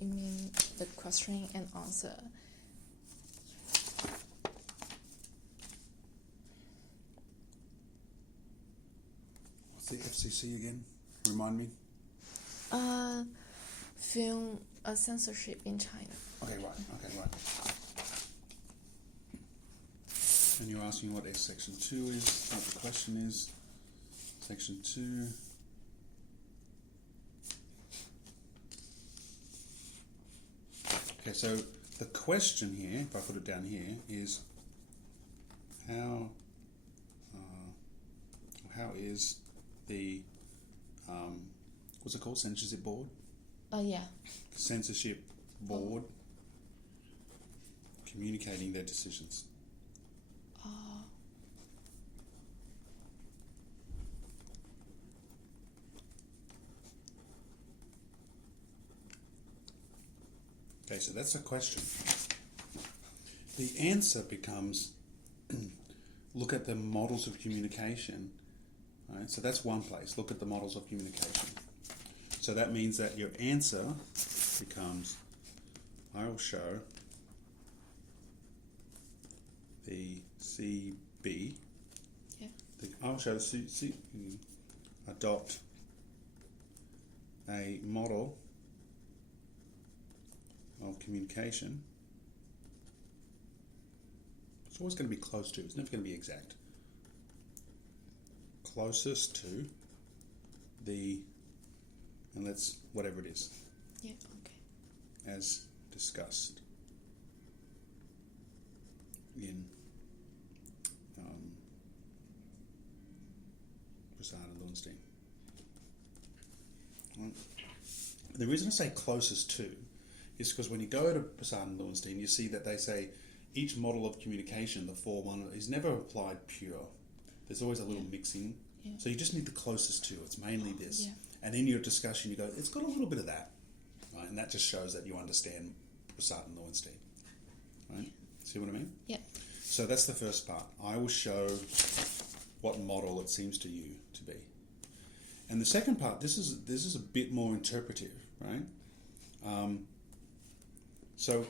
You mean the question and answer? What's the FCC again? Remind me. Film censorship in China. Okay, right. And you're asking what Section 2 is, what the question is. Section 2. Okay, so the question here, if I put it down here, is how is the what's it called? Censorship board? Yeah. Censorship board communicating their decisions. Okay, so that's a question. The answer becomes look at the models of communication. Right? So that's one place. Look at the models of communication. So that means that your answer becomes I will show the CB. Yeah. I'll show the adopt a model of communication. It's always going to be close to, it's never going to be exact. Closest to the, and let's, whatever it is. Yeah, okay. As discussed in Prasad and Lowenstein. Right. The reason I say closest to is because when you go to Prasad and Lowenstein, you see that they say each model of communication, the 4-1, is never applied pure. There's always a little mixing. Yeah. So you just need the closest to. It's mainly this. Yeah. And in your discussion, you go, it's got a little bit of that. Right? And that just shows that you understand Prasad and Lowenstein. Right? See what I mean? Yeah. So that's the first part. I will show what model it seems to you to be. And the second part, this is a bit more interpretive, right? So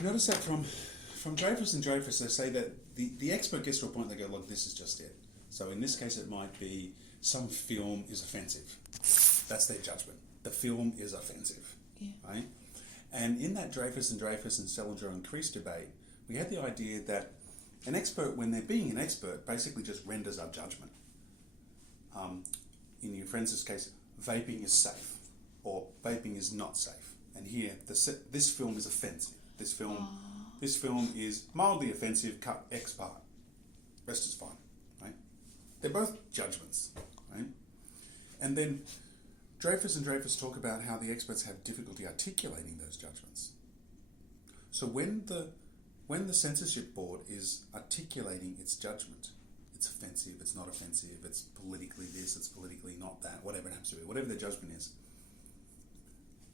you notice that from Dreyfus and Dreyfus, they say that the expert gets to a point, they go, look, this is just it. So in this case, it might be some film is offensive. That's their judgment. The film is offensive, right? And in that Dreyfus and Selinger and Crease debate, we had the idea that an expert, when they're being an expert, basically just renders our judgment. In your friend's case, vaping is safe, or vaping is not safe. And here, this film is offensive. This film is mildly offensive, cut X part. Rest is fine, right? They're both judgments, right? And then Dreyfus and Dreyfus talk about how the experts have difficulty articulating those judgments. So when the censorship board is articulating its judgment, it's offensive, it's not offensive, it's politically this, it's politically not that, whatever it happens to be, whatever their judgment is,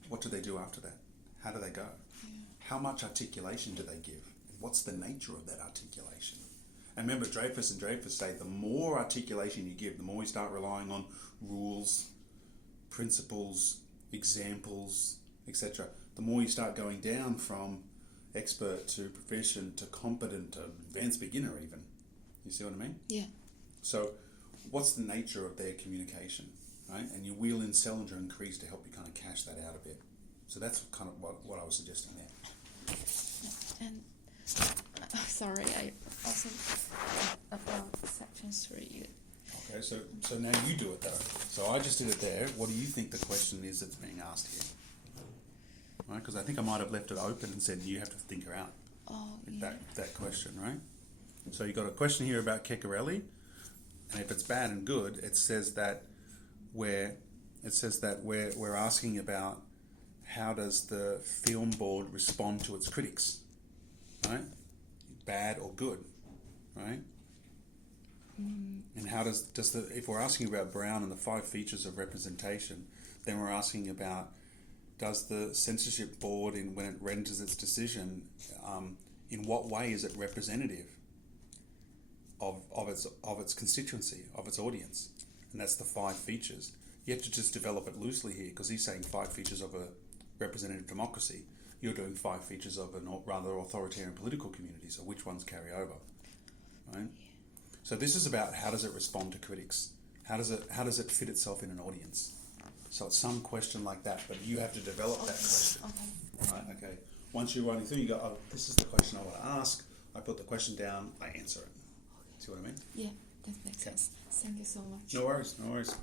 what do they do after that? How do they go? Yeah. How much articulation do they give? What's the nature of that articulation? And remember, Dreyfus and Dreyfus say the more articulation you give, the more you start relying on rules, principles, examples, etc., the more you start going down from expert to proficient to competent to advanced beginner even. You see what I mean? Yeah. So what's the nature of their communication, right? And you wheel in Selinger and Crease to help you kind of cash that out a bit. So that's kind of what I was suggesting there. And sorry, I also about section 3. Okay, so now you do it though. So I just did it there. What do you think the question is that's being asked here? Right, because I think I might have left it open and said you have to think her out. That question, right? So you got a question here about Ceccarelli, and if it's bad and good, it says that we're asking about how does the film board respond to its critics, right? Bad or good, right? And how does if we're asking about Brown and the 5 features of representation, then we're asking about does the censorship board, when it renders its decision, in what way is it representative of its constituency, of its audience? And that's the 5 features. You have to just develop it loosely here because he's saying 5 features of representative democracy, you're doing 5 features of a rather authoritarian political community. So which ones carry over, right? So this is about how does it respond to critics? How does it fit itself in an audience? So it's some question like that, but you have to develop that question. Okay. Right, okay. Once you're running through, you go, oh, this is the question I want to ask. I put the question down, I answer it. See what I mean? Yeah, that makes sense. Thank you so much. No worries, no worries.